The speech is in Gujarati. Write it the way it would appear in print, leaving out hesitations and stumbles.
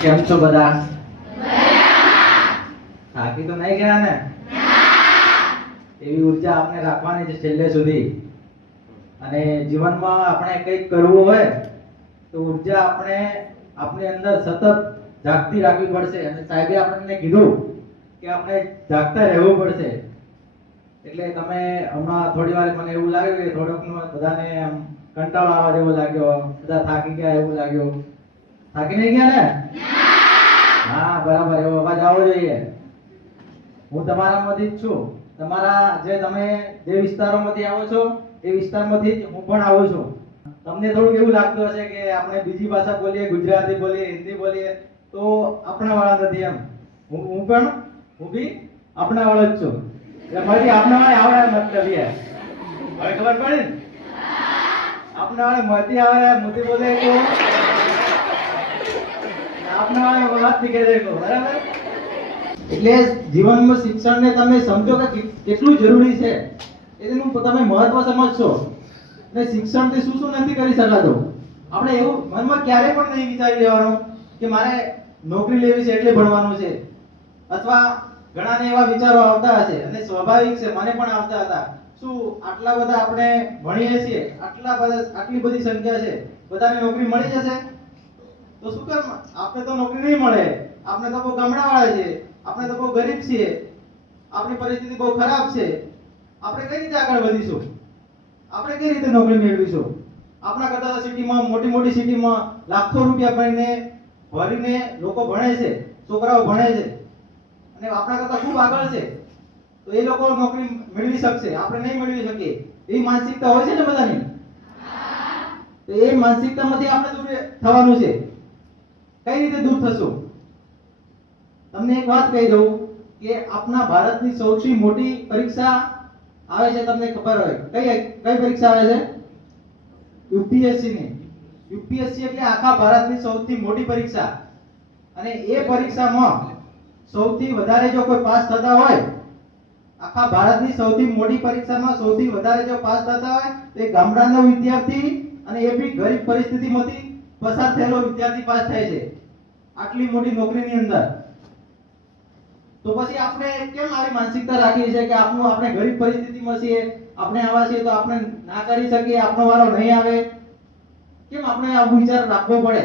કેમ છો બધા? થાકી તો નહીં ગયા ને? એવી ઉર્જા આપણે રાખવાની છે છેલ્લે સુધી. અને જીવનમાં આપણે કંઈક કરવું હોય તો ઉર્જા આપણે આપણી અંદર સતત જાગતી રાખવી પડશે. અને સાહેબે આપણને કીધું કે આપણે જાગતા રહેવું પડશે. એટલે તમે હમણાં થોડી વાર મને એવું લાગ્યું કે થોડોક બધાને આમ કંટાળો આવવા જેવો લાગ્યો, બધા થાકી ગયા એવું લાગ્યું. થાકી નહીં ગયા ને? હા, બરાબર, એવો અવાજ આવવો જોઈએ. હું તમારામાંથી જ છું. તમારા તમે જે વિસ્તારોમાંથી આવો છો એ વિસ્તારમાંથી જ હું પણ આવું છું. તમને થોડુંક એવું લાગતું હશે કે આપણે બીજી ભાષા બોલીએ, ગુજરાતી બોલીએ, હિન્દી બોલીએ તો આપણા વાળા નથી એમ. હું બી આપણા વાળો જ છું. એટલે મારી આપણા વાળા આવડે મતલબ એ હવે ખબર પડી ને? આપણા વાળા મતી આવે મોતી બોલે તો આપણા વાળા વાત નીકળે તો બરાબર. એટલે જીવનમાં શિક્ષણને તમે સમજો કે કેટલું જરૂરી છે એનું તમે મહત્વ સમજશો. અને શિક્ષણથી શું શું નથી કરી શકાતું. આપણે એવું મનમાં ક્યારેય પણ નહીં વિચારી લેવાનું કે મારે નોકરી લેવી છે એટલે ભણવાનું છે. અથવા ઘણાને એવા વિચારો આવતા હશે અને સ્વાભાવિક છે, મને પણ આવતા હતા. શું આટલા બધા આપણે ભણીએ છીએ, આટલી બધી સંખ્યા છે, બધાને નોકરી મળી જશે? તો શું કેમ આપણે તો નોકરી નહીં મળે? આપણે તો બહુ ગામડાવાળા છે, આપણે તો બહુ ગરીબ છીએ, આપણી પરિસ્થિતિ બહુ ખરાબ છે, આપણે કઈ રીતે આગળ વધીશું? આપણે કઈ રીતે નોકરી મેળવીશું? આપણા કરતા તો સિટીમાં, મોટી મોટી સિટીમાં લાખો રૂપિયા ભરીને લોકો ભણે છે, છોકરાઓ ભણે છે અને આપણા કરતા ખૂબ આગળ છે. તો એ લોકો નોકરી મેળવી શકશે, આપણે નહીં મેળવી શકીએ. એવી માનસિકતા હોય છે ને બધાની. તો એ માનસિકતામાંથી આપણે દૂર થવાનું છે. કઈ રીતે દૂર થશું? તમને એક વાત કહી દઉં કે આપણા ભારતની સૌથી મોટી પરીક્ષા આવે છે, તમને ખબર હોય કઈ પરીક્ષા આવે છે? યુપીએસસી ની. યુપીએસસી એટલે આખા ભારતની સૌથી મોટી પરીક્ષા. અને એ પરીક્ષામાં સૌથી વધારે જો કોઈ પાસ થતા હોય, આખા ભારતની સૌથી મોટી પરીક્ષામાં સૌથી વધારે જો પાસ થતા હોય તો એ ગામડાનો વિદ્યાર્થી, અને એ બી ગરીબ પરિસ્થિતિમાંથી પસાર થયેલો વિદ્યાર્થી પાસ થાય છે આટલી મોટી નોકરીની અંદર. તો પછી આપણે કેમ આવી માનસિકતા રાખીએ છીએ કે આપણે ગરીબ પરિસ્થિતિમાં છીએ, આપણે આવા છીએ તો આપણે ના કરી શકીએ, આપણો વારો નહીં આવે? કેમ આપણે આ વિચાર રાખવો પડે?